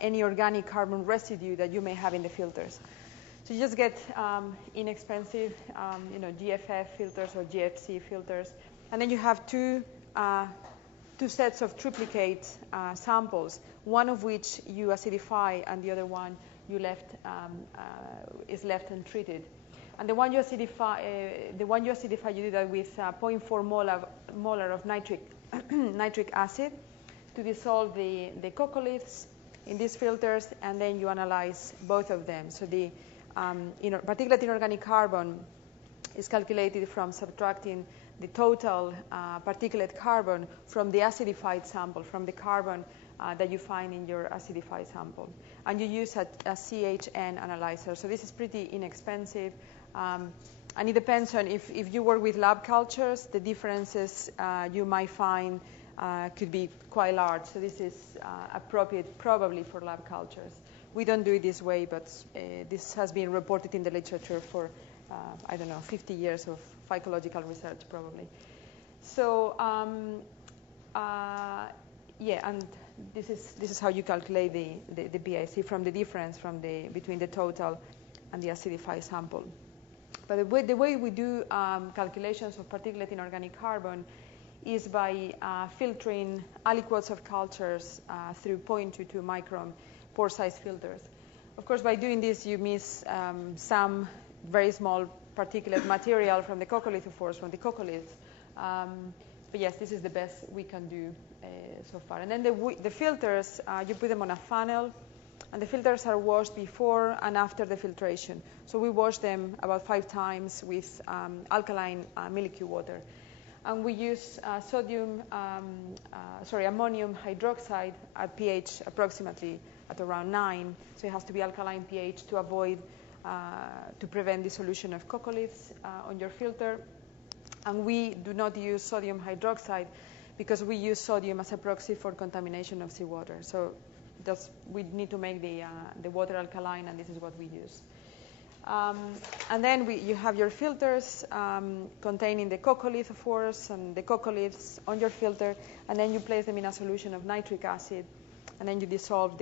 any organic carbon residue that you may have in the filters. So you just get inexpensive, GFF filters or GFC filters, and then you have two sets of triplicate samples, one of which you acidify and the other one you is left untreated. And the one you acidify, you do that with 0.4 molar of nitric acid to dissolve the coccoliths in these filters, and then you analyze both of them. So the particulate inorganic carbon is calculated from subtracting the total particulate carbon from the acidified sample, from the carbon that you find in your acidified sample. And you use a CHN analyzer. So this is pretty inexpensive. And it depends on if you work with lab cultures, the differences you might find could be quite large. So this is appropriate probably for lab cultures. We don't do it this way, but this has been reported in the literature for, 50 years of phycological research probably. So and this is how you calculate the PIC from the difference between the total and the acidified sample. But the way we do calculations of particulate inorganic carbon is by filtering aliquots of cultures through 0.22 micron pore size filters. Of course, by doing this, you miss some very small particulate material from the coccolithophores, from the coccoliths. But yes, this is the best we can do so far. And then the filters, you put them on a funnel, and the filters are washed before and after the filtration. So we wash them about 5 times with alkaline milky water. And we use ammonium hydroxide at pH approximately at around 9. So it has to be alkaline pH to prevent dissolution of coccoliths on your filter. And we do not use sodium hydroxide because we use sodium as a proxy for contamination of seawater. So we need to make the water alkaline, and this is what we use. And then you have your filters containing the coccolithophores and the coccoliths on your filter, and then you place them in a solution of nitric acid, and then you dissolve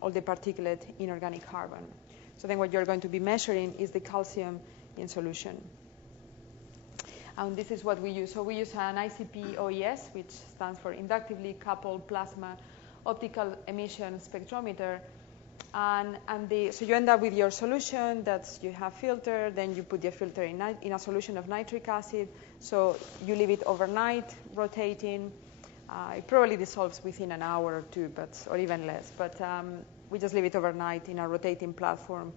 all the particulate inorganic carbon. So then what you're going to be measuring is the calcium in solution. And this is what we use. So we use an ICP OES, which stands for Inductively Coupled Plasma Optical Emission Spectrometer. So you end up with your solution that you have filtered, then you put the filter in a solution of nitric acid. So you leave it overnight, rotating. It probably dissolves within an hour or two, or even less. But we just leave it overnight in a rotating platform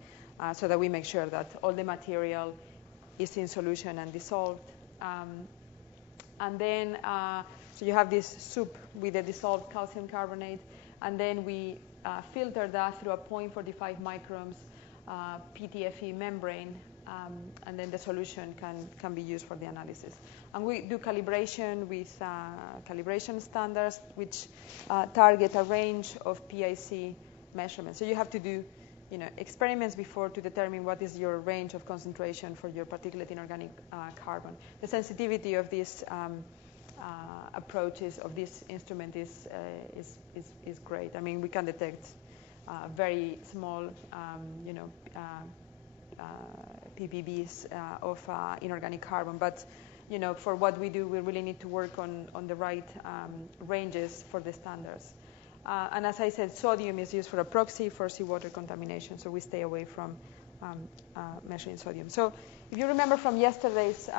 so that we make sure that all the material is in solution and dissolved. And then, so you have this soup with the dissolved calcium carbonate, and then we filter that through a 0.45 microns PTFE membrane, and then the solution can be used for the analysis. And we do calibration with calibration standards, which target a range of PIC measurements. So you have to do experiments before to determine what is your range of concentration for your particulate inorganic carbon. The sensitivity of these approaches of this instrument is great. I mean, we can detect very small, ppbs of inorganic carbon, but for what we do, we really need to work on the right ranges for the standards. And as I said, sodium is used for a proxy for seawater contamination, so we stay away from measuring sodium. So if you remember from yesterday's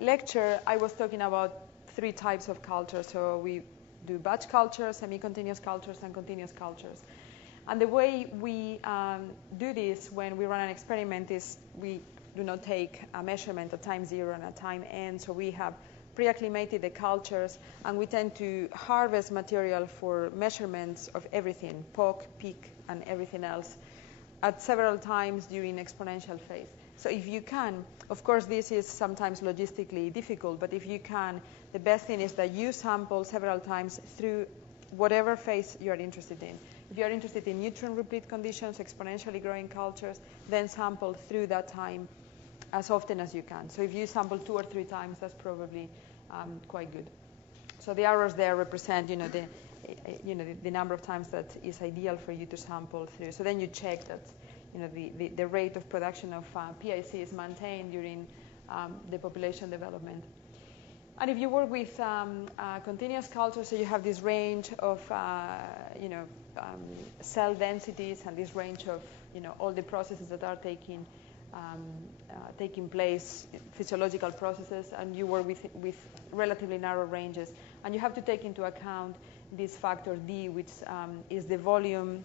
lecture, I was talking about 3 types of cultures. So we do batch cultures, semi-continuous cultures, and continuous cultures. And the way we do this when we run an experiment is we do not take a measurement at time 0 and at time n. So we have pre-acclimated the cultures, and we tend to harvest material for measurements of everything, POC, PIC, and everything else, at several times during exponential phase. So if you can, of course this is sometimes logistically difficult, but if you can, the best thing is that you sample several times through whatever phase you are interested in. If you are interested in neutron replete conditions, exponentially growing cultures, then sample through that time as often as you can. So if you sample 2 or 3 times, that's probably quite good. So the arrows there represent, the number of times that is ideal for you to sample through. So then you check that the rate of production of PIC is maintained during the population development. And if you work with continuous culture, so you have this range of cell densities and this range of all the processes that are taking place, physiological processes, and you work with relatively narrow ranges, and you have to take into account this factor D, which is the volume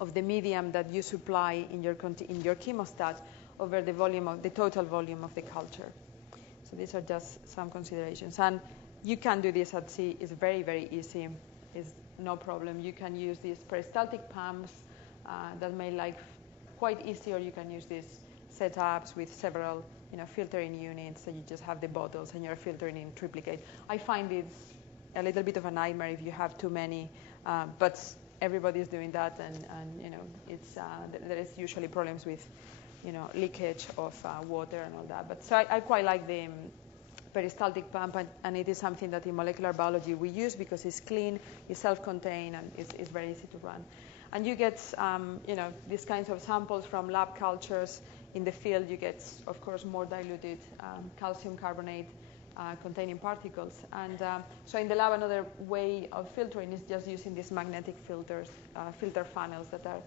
of the medium that you supply in your chemostat over the volume of the total volume of the culture. So these are just some considerations, and you can do this at sea. It's very, very easy. It's no problem. You can use these peristaltic pumps that may like quite easy, or you can use these setups with several filtering units, and you just have the bottles and you're filtering in triplicate. I find it's a little bit of a nightmare if you have too many, but everybody's doing that, and it's there is usually problems with leakage of water and all that. But so I quite like the peristaltic pump, and it is something that in molecular biology we use because it's clean, it's self-contained, and it's very easy to run. And you get these kinds of samples from lab cultures. In the field, you get, of course, more diluted calcium carbonate containing particles. And so in the lab, another way of filtering is just using these magnetic filters, filter funnels that are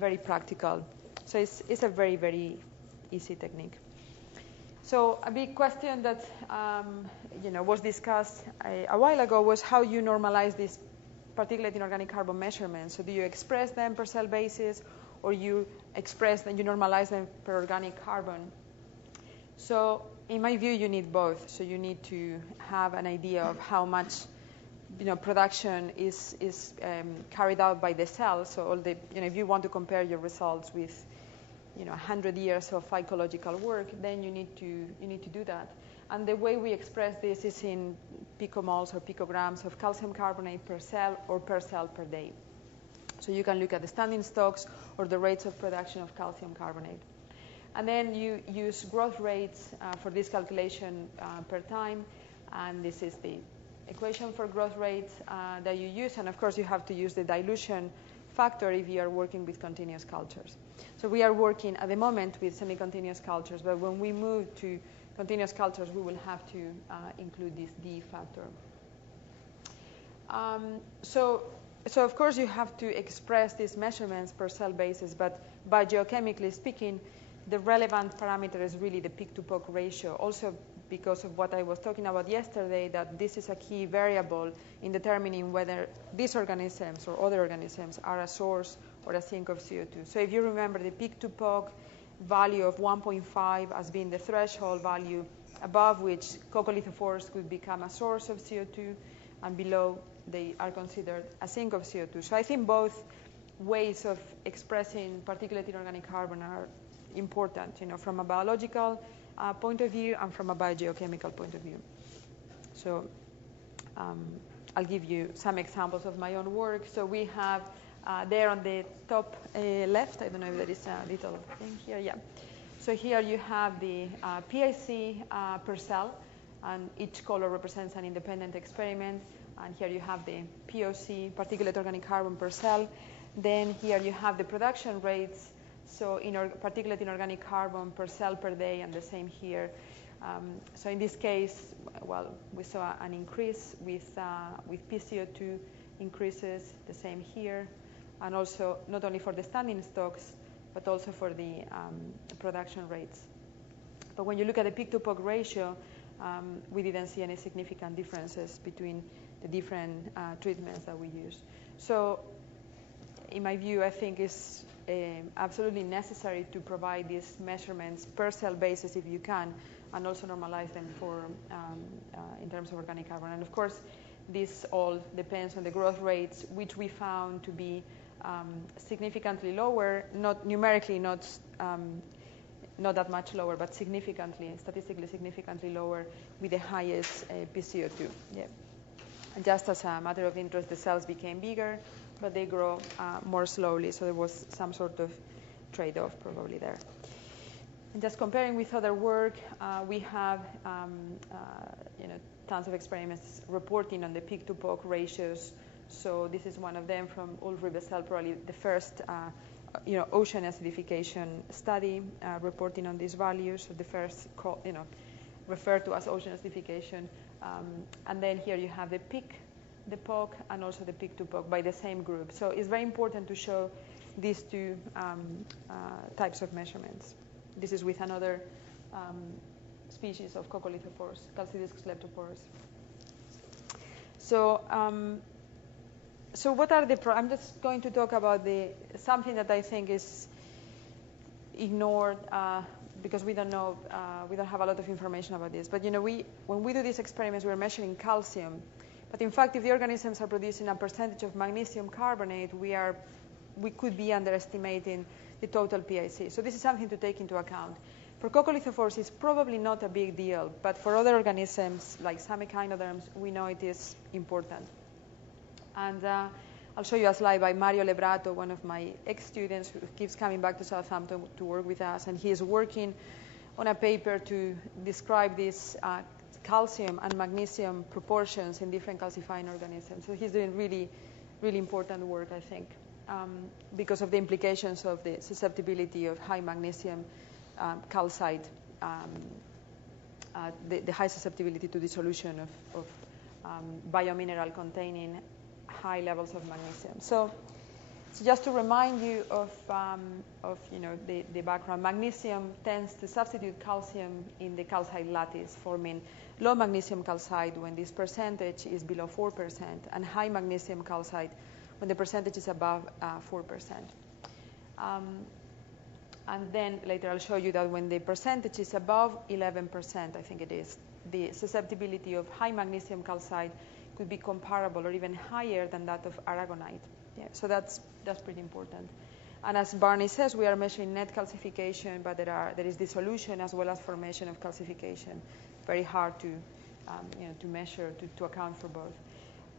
very practical. So it's a very, very easy technique. So a big question that was discussed a while ago was how you normalize these particulate inorganic carbon measurements. So do you express them per cell basis, or you express them, you normalize them per organic carbon? So in my view, you need both. So you need to have an idea of how much production is carried out by the cell. So all the if you want to compare your results with 100 years of ecological work, then you need to do that. And the way we express this is in picomoles or picograms of calcium carbonate per cell or per cell per day. So you can look at the standing stocks or the rates of production of calcium carbonate. And then you use growth rates for this calculation per time. And this is the equation for growth rates that you use. And of course, you have to use the dilution factor if you are working with continuous cultures. So we are working at the moment with semi-continuous cultures, but when we move to continuous cultures, we will have to include this D factor. So of course you have to express these measurements per cell basis, but biogeochemically speaking, the relevant parameter is really the peak-to-POC ratio, also because of what I was talking about yesterday, that this is a key variable in determining whether these organisms or other organisms are a source or a sink of CO2. So if you remember the peak-to-POC value of 1.5 as being the threshold value above which coccolithophores could become a source of CO2, and below they are considered a sink of CO2. So I think both ways of expressing particulate inorganic carbon are important, from a biological point of view and from a biogeochemical point of view. So I'll give you some examples of my own work. So we have there on the top left, I don't know if there is a little thing here, yeah. So here you have the PIC per cell, and each color represents an independent experiment. And here you have the POC, particulate organic carbon per cell. Then here you have the production rates, so particulate inorganic carbon per cell per day, and the same here. So in this case, well, we saw an increase with PCO2 increases, the same here, and also not only for the standing stocks, but also for the production rates. But when you look at the peak-to-POC ratio, we didn't see any significant differences between the different treatments that we use. So in my view, I think it's absolutely necessary to provide these measurements per cell basis if you can, and also normalize them for in terms of organic carbon. And of course, this all depends on the growth rates, which we found to be significantly lower, not numerically, not that much lower, but significantly, statistically significantly lower with the highest PCO2. Yeah. And just as a matter of interest, the cells became bigger, but they grow more slowly, so there was some sort of trade-off probably there. And just comparing with other work, we have tons of experiments reporting on the peak-to-POC ratios So this is one of them from Ulrich Bessel, probably the first ocean acidification study reporting on these values. So the first, referred to as ocean acidification. And then here you have the PIC, the POC, and also the PIC to POC by the same group. So it's very important to show these two types of measurements. This is with another species of coccolithophores, Calcidiscus leptoporus. So, so what are the? I'm just going to talk about something that I think is ignored because we don't know, we don't have a lot of information about this. But when we do these experiments, we're measuring calcium. But in fact, if the organisms are producing a percentage of magnesium carbonate, we could be underestimating the total PIC. So this is something to take into account. For coccolithophores, it's probably not a big deal, but for other organisms like Semicontinuous, we know it is important. And I'll show you a slide by Mario Lebrato, one of my ex-students who keeps coming back to Southampton to work with us, and he is working on a paper to describe these calcium and magnesium proportions in different calcifying organisms. So he's doing really, really important work, I think, because of the implications of the susceptibility of high magnesium calcite, the high susceptibility to dissolution of biomineral containing high levels of magnesium. So just to remind you of the background, magnesium tends to substitute calcium in the calcite lattice, forming low magnesium calcite when this percentage is below 4%, and high magnesium calcite when the percentage is above 4%. And then later I'll show you that when the percentage is above 11%, I think it is, the susceptibility of high magnesium calcite could be comparable or even higher than that of aragonite. Yeah, so that's pretty important. And as Barney says, we are measuring net calcification, but there is dissolution as well as formation of calcification. Very hard to measure, to account for both.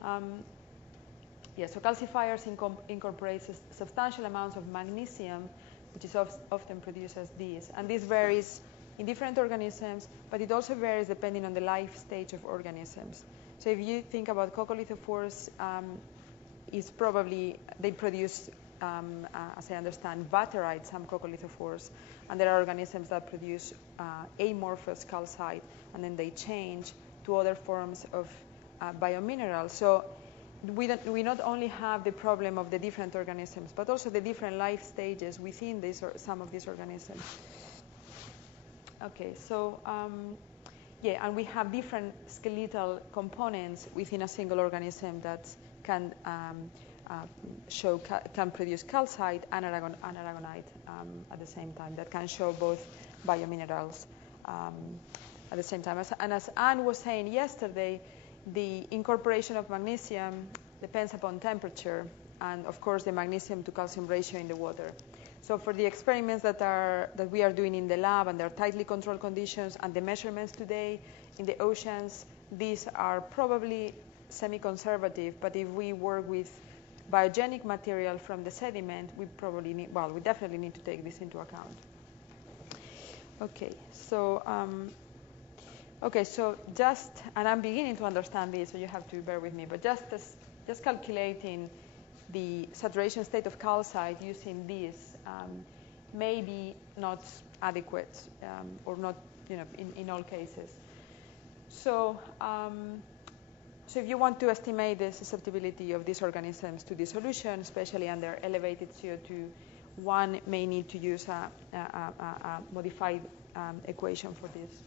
So calcifiers incorporate substantial amounts of magnesium, which is often produced as these. And this varies in different organisms, but it also varies depending on the life stage of organisms. So if you think about coccolithophores, it's probably, they produce, as I understand, vaterite, some coccolithophores, and there are organisms that produce amorphous calcite, and then they change to other forms of biominerals. So we not only have the problem of the different organisms, but also the different life stages within some of these organisms. Okay, so and we have different skeletal components within a single organism that can produce calcite and aragonite at the same time, that can show both biominerals at the same time. And as Anne was saying yesterday, the incorporation of magnesium depends upon temperature and, of course, the magnesium to calcium ratio in the water. So for the experiments that we are doing in the lab, and they're tightly controlled conditions, and the measurements today in the oceans, these are probably semi-conservative, but if we work with biogenic material from the sediment, we definitely need to take this into account. Okay, so and I'm beginning to understand this, so you have to bear with me, but just calculating the saturation state of calcite using this may be not adequate or not, in all cases. So, so if you want to estimate the susceptibility of these organisms to dissolution, especially under elevated CO2, one may need to use a modified equation for this.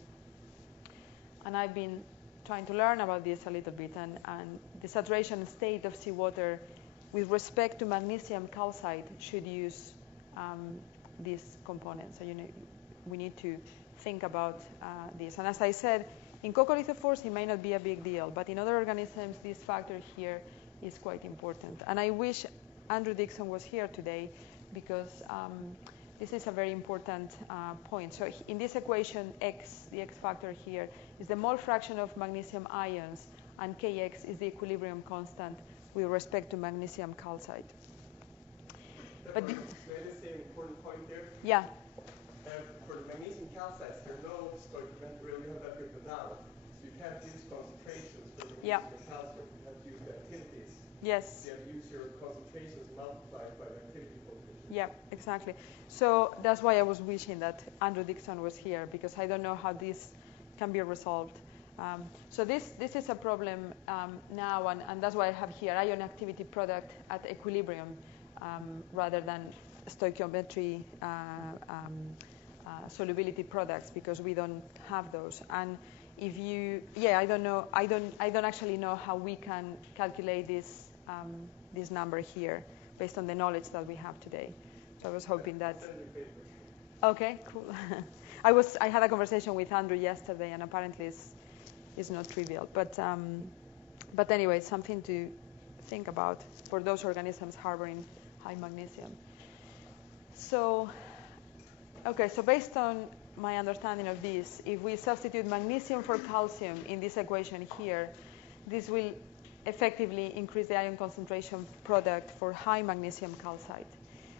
And I've been trying to learn about this a little bit, and the saturation state of seawater with respect to magnesium calcite should use these components. So we need to think about this. And as I said, in coccolithophores it may not be a big deal, but in other organisms this factor here is quite important. And I wish Andrew Dixon was here today, because this is a very important point. So in this equation, X, the X factor here, is the mole fraction of magnesium ions, and Kx is the equilibrium constant with respect to magnesium calcite. But may I say an important point there? Yeah. For the magnesium calcites, there are no stoichiometric, really have that written down. So you can't use concentrations for magnesium calcium. You have to use the activities. Yes. You have to use your concentrations multiplied by the activity coefficient. Yeah, exactly. So that's why I was wishing that Andrew Dixon was here, because I don't know how this can be resolved. So this is a problem now, and that's why I have here ion activity product at equilibrium rather than stoichiometry solubility products, because we don't have those. And if you, I don't actually know how we can calculate this number here based on the knowledge that we have today. So I was hoping that. Okay, cool. I had a conversation with Andrew yesterday, and apparently it's not trivial. But anyway, it's something to think about for those organisms harboring high magnesium. So, okay, so based on my understanding of this, if we substitute magnesium for calcium in this equation here, this will effectively increase the ion concentration product for high magnesium calcite.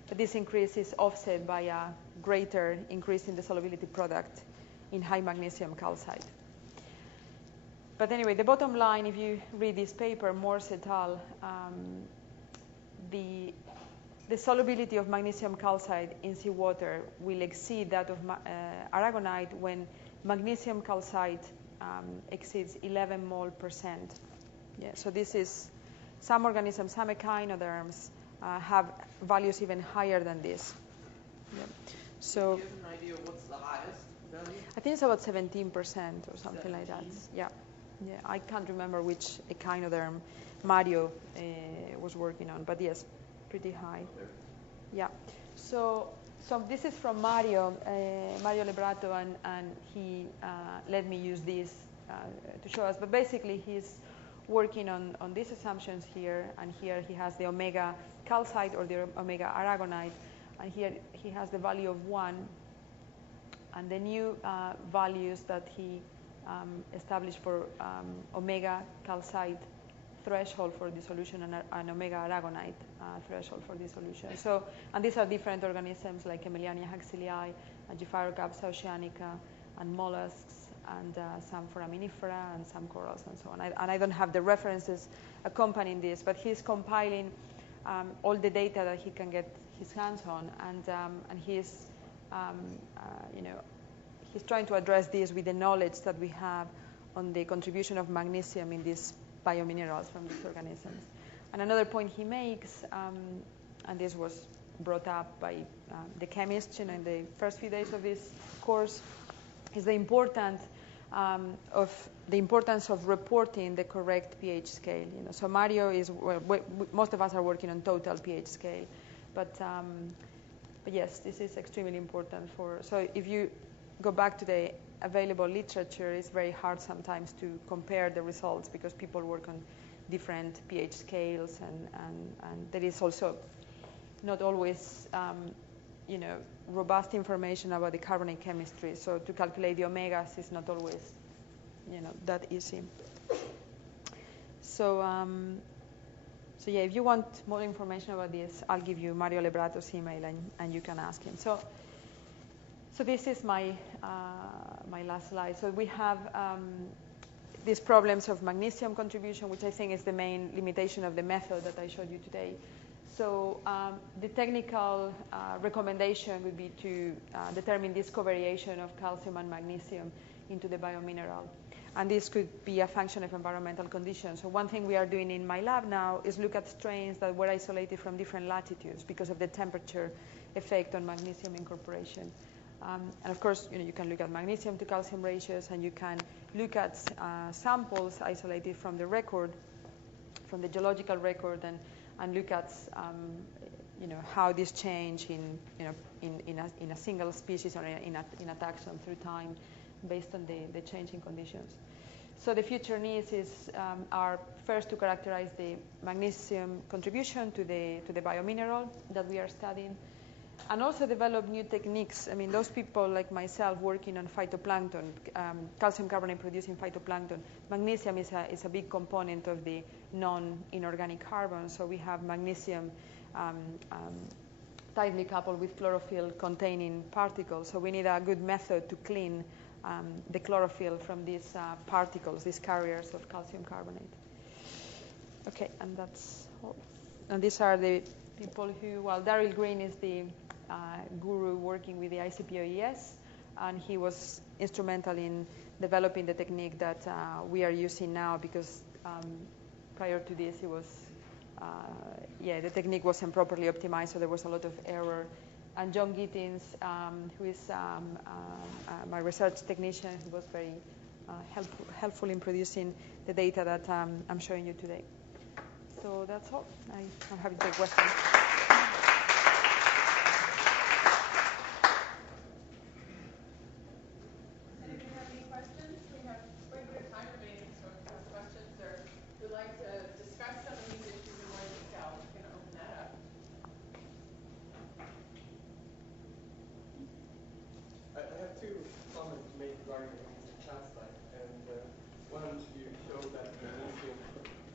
But this increase is offset by a greater increase in the solubility product in high magnesium calcite. But anyway, the bottom line, if you read this paper, Morse et al., the solubility of magnesium calcite in seawater will exceed that of aragonite when magnesium calcite exceeds 11 mole %. Yeah, so this is, some organisms, some echinoderms, have values even higher than this. Yeah. So, do you have an idea of what's the highest value? I think it's about 17% or something like that. Yeah. I can't remember which echinoderm Mario was working on, but yes, pretty high. Yeah. So this is from Mario Lebrato, and he let me use this to show us. But basically, he's working on these assumptions here, and here he has the omega calcite or the omega aragonite, and here he has the value of 1, and the new values that he established for omega calcite threshold for dissolution and omega aragonite threshold for dissolution. So, and these are different organisms like Emeliania haxillii, Gephyrocarps oceanica, and mollusks, and some foraminifera, and some corals, and so on. And I don't have the references accompanying this, but he's compiling all the data that he can get his hands on, and he's he's trying to address this with the knowledge that we have on the contribution of magnesium in these biominerals from these organisms. And another point he makes, and this was brought up by the chemists in the first few days of this course, is the importance of reporting the correct pH scale. So Mario is, most of us are working on total pH scale, but yes, this is extremely important for. So if you go back to the available literature, it's very hard sometimes to compare the results because people work on different pH scales, and there is also not always robust information about the carbonate chemistry. So to calculate the omegas is not always that easy. So yeah, if you want more information about this, I'll give you Mario Lebrato's email, and you can ask him. So this is my my last slide. So we have these problems of magnesium contribution, which I think is the main limitation of the method that I showed you today. So the technical recommendation would be to determine this covariation of calcium and magnesium into the biomineral. And this could be a function of environmental conditions. So one thing we are doing in my lab now is look at strains that were isolated from different latitudes because of the temperature effect on magnesium incorporation. And of course, you can look at magnesium to calcium ratios, and you can look at samples isolated from the record, from the geological record, and look at how this change in a single species or in a taxon through time, based on the changing conditions. So the future needs are first to characterize the magnesium contribution to the biomineral that we are studying, and also develop new techniques. I mean, those people like myself working on phytoplankton, calcium carbonate producing phytoplankton, magnesium is a big component of the non-inorganic carbon. So we have magnesium tightly coupled with chlorophyll containing particles. So we need a good method to clean the chlorophyll from these particles, these carriers of calcium carbonate. Okay. Okay, and that's all. And these are the people who, well, Daryl Green is the guru working with the ICP-OES, and he was instrumental in developing the technique that we are using now, because prior to this, it was, the technique wasn't properly optimized, so there was a lot of error. And John Gittins, who is my research technician, who was very helpful in producing the data that I'm showing you today. So that's all. I'm happy to take questions. Anybody have any questions? We have quite a bit of time remaining, so if you have questions or would like to discuss some of these issues in more detail, we can open that up. I have two comments to make regarding the magnesium calcite. And one, you showed that magnesium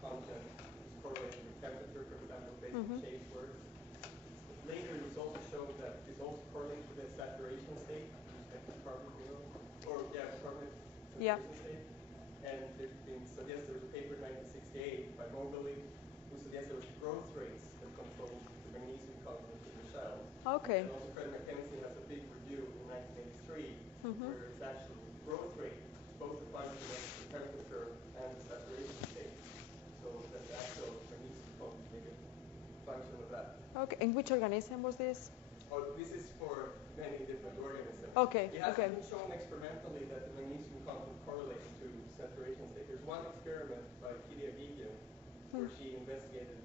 content is correlated with temperature, for example, based on shade work. Later, it was also shown that it's also correlated with the saturation state, carbon mineral, or carbon saturation state. And there's been suggested, there was a paper in 1968 by Mobley who suggested there was growth rates that control the magnesium content in the shell. Okay. And also Fred McKenzie has a big review in 1983 where it's actually growth rate, both the function of the temperature and the saturation state. So that the actual magnesium content make a function of that. Okay. In which organism was this? Oh, this is for many different organisms. Okay. It has been shown experimentally that the magnesium content correlates to saturation state. There's one experiment by Kidia Gigian where she investigated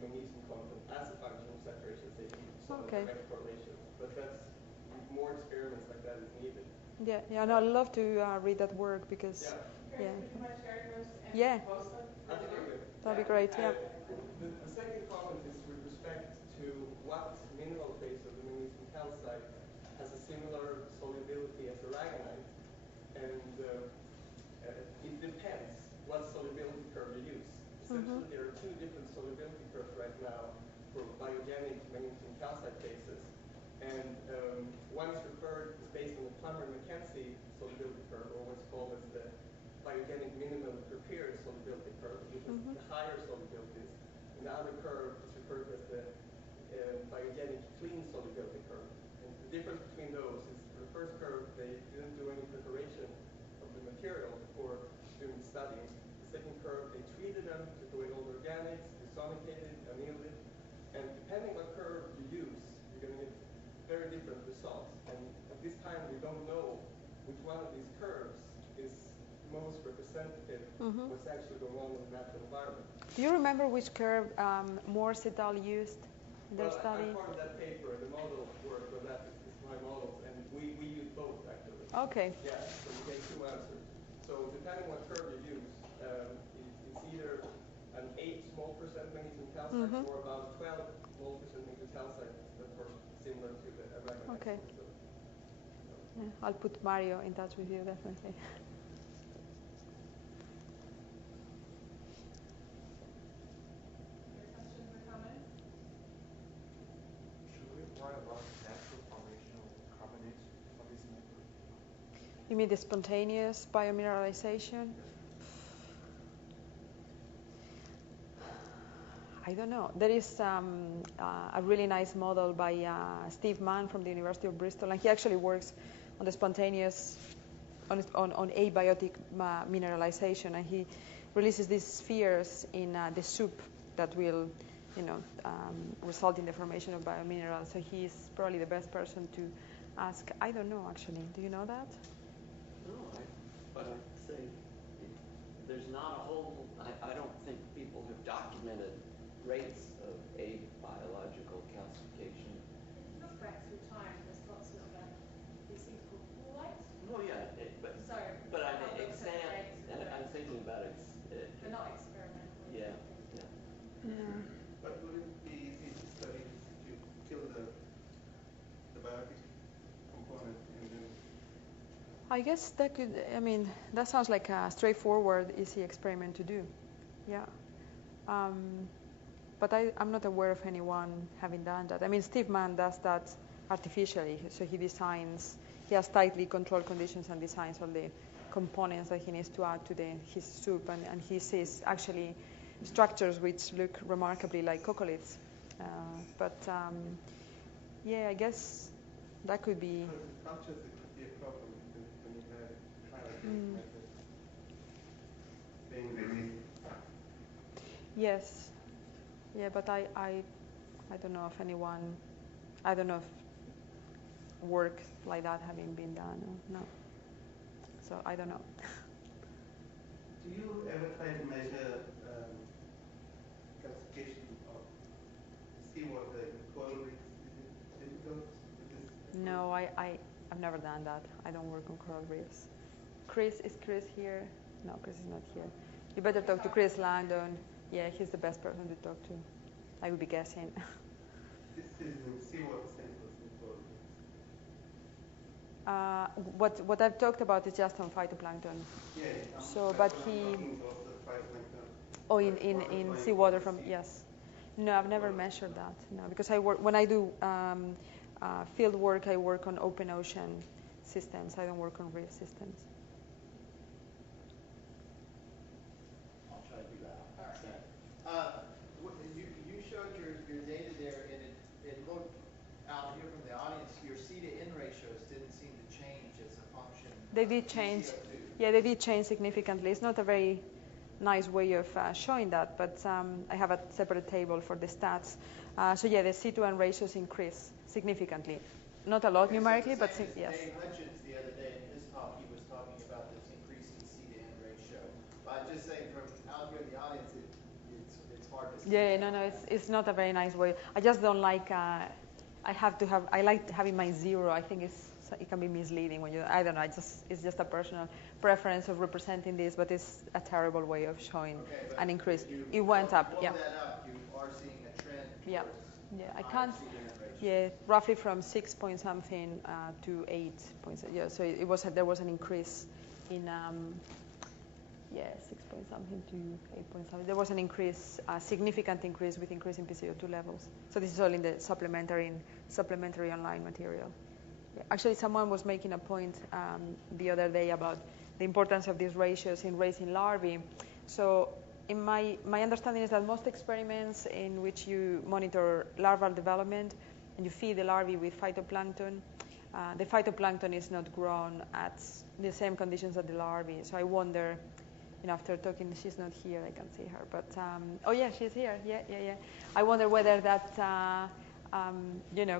magnesium content as a function of saturation state and saw direct correlation. But that's more experiments like that is needed. Yeah, no, I'd love to read that work because. Would you mind sharing those and post them? Absolutely. That'd be great. Yeah. The second comment is with respect to what mineral phase of the magnesium calcite has a similar solubility as aragonite, and it depends what solubility curve you use. Essentially, there are two different solubility curves right now for biogenic magnesium calcite phases, and one is based on the Plummer-McKenzie solubility curve, or what's called as the biogenic minimum prepared solubility curve, which is the higher solubilities. And the other curve is referred to as the biogenic clean solubility curve. And the difference between those is for the first curve, they didn't do any preparation of the material before doing the study. The second curve, they treated them, took away all the organics, desonicated, annealed it. And depending what curve you use, you're going to get very different results. And at this time, we don't know which one of these curves is most representative of what's actually going on in the natural environment. Do you remember which curve Morse et al. Used in their study? I'm part of that paper, the model work for that is my models, and we use both actually. Okay. Yeah, so we get two answers. So depending what curve you use, it's either an 8 small percent magnesium calcite or about 12 small percent magnesium calcite that are similar to the aragonite. Okay. Yeah, I'll put Mario in touch with you, definitely. You mean the spontaneous biomineralization? I don't know. There is a really nice model by Steve Mann from the University of Bristol, and he actually works on the spontaneous, on abiotic mineralization, and he releases these spheres in the soup that will, result in the formation of biominerals. So he's probably the best person to ask. I don't know, actually. Do you know that? No, but I'd say there's not a whole, I don't think people have documented rates of abiological calcification. Goes back through time. There's lots of these things called coolite. Oh yeah, but I mean, I'm thinking about it. They're not experimental. Yeah. But would it be easy to study if you kill the biotic component and then? I guess that could, that sounds like a straightforward, easy experiment to do. Yeah. But I'm not aware of anyone having done that. Steve Mann does that artificially. So he has tightly controlled conditions and designs all the components that he needs to add to his soup. And he sees actually structures which look remarkably like coccoliths. Yeah, I guess that could be. For the structures, it could be a problem when you have cryogenic methods being released. Yes. Yeah, but I don't know of anyone. I don't know if work like that having been done. No. So I don't know. Do you ever try to measure calcification of seawater in coral reefs? Is it difficult with this? No, I've never done that. I don't work on coral reefs. Is Chris here? No, Chris is not here. You better talk to Chris Langdon. Yeah, he's the best person to talk to. I would be guessing. This is in seawater samples in coral reefs. What I've talked about is just on phytoplankton. Yeah. So, but he. Oh, in seawater from yes. No, I've never measured that. No, because I work when I do field work. I work on open ocean systems. I don't work on reef systems. I'll try to do that. All right. You showed your data there, and it looked out here from the audience. Your C to N ratios didn't seem to change as a function. They did change. Yeah, they did change significantly. It's not a very nice way of showing that, but I have a separate table for the stats. So yeah, the C to N ratios increase significantly. Not a lot numerically, but yes. Dave Hutchins the other day in his talk, he was talking about this increasing C to N ratio. But I'm just saying from out here in the audience, it's hard to see. Yeah, no, it's not a very nice way. I just don't like. I like having my zero. I think it can be misleading when you. I don't know. It's just a personal preference of representing this, but it's a terrible way of showing an increase. It went up. Yeah. That up, you are seeing a trend. Yeah. Yeah, I can't. Yeah, roughly from 6 point something to 8 points. Yeah, so there was an increase in 6 point something to 8 point something. There was an increase, a significant increase with increase in PCO2 levels. So this is all in the supplementary online material. Yeah. Actually, someone was making a point the other day about the importance of these ratios in raising larvae. So in my understanding is that most experiments in which you monitor larval development and you feed the larvae with phytoplankton, the phytoplankton is not grown at the same conditions as the larvae. So I wonder, after talking, she's not here, I can see her, but, oh yeah, she's here, yeah. I wonder whether that,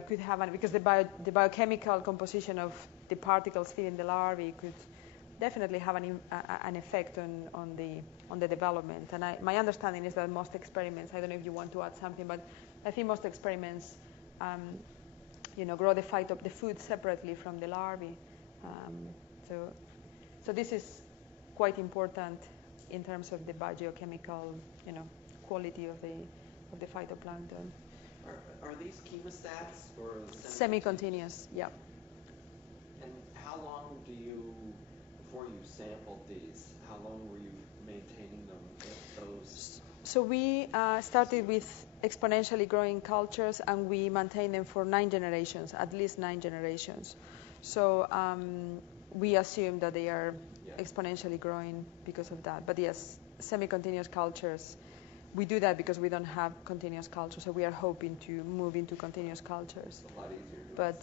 could have, because the biochemical composition of the particles feeding the larvae could definitely have an effect on the development. And my understanding is that most experiments, I don't know if you want to add something, but I think most experiments, grow the food separately from the larvae. So this is quite important in terms of the biochemical, quality of the phytoplankton. Are these chemostats or semi-continuous? Yeah. And how long before you sampled these, how long were you maintaining them at those? So we started with exponentially growing cultures, and we maintained them for 9 generations, at least 9 generations. So we assume that they are exponentially growing because of that. But yes, semi-continuous cultures, we do that because we don't have continuous cultures, so we are hoping to move into continuous cultures. It's a lot easier to but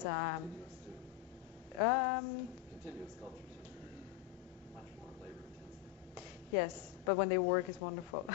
continuous cultures are much more labor intensive. Yes, but when they work, it's wonderful.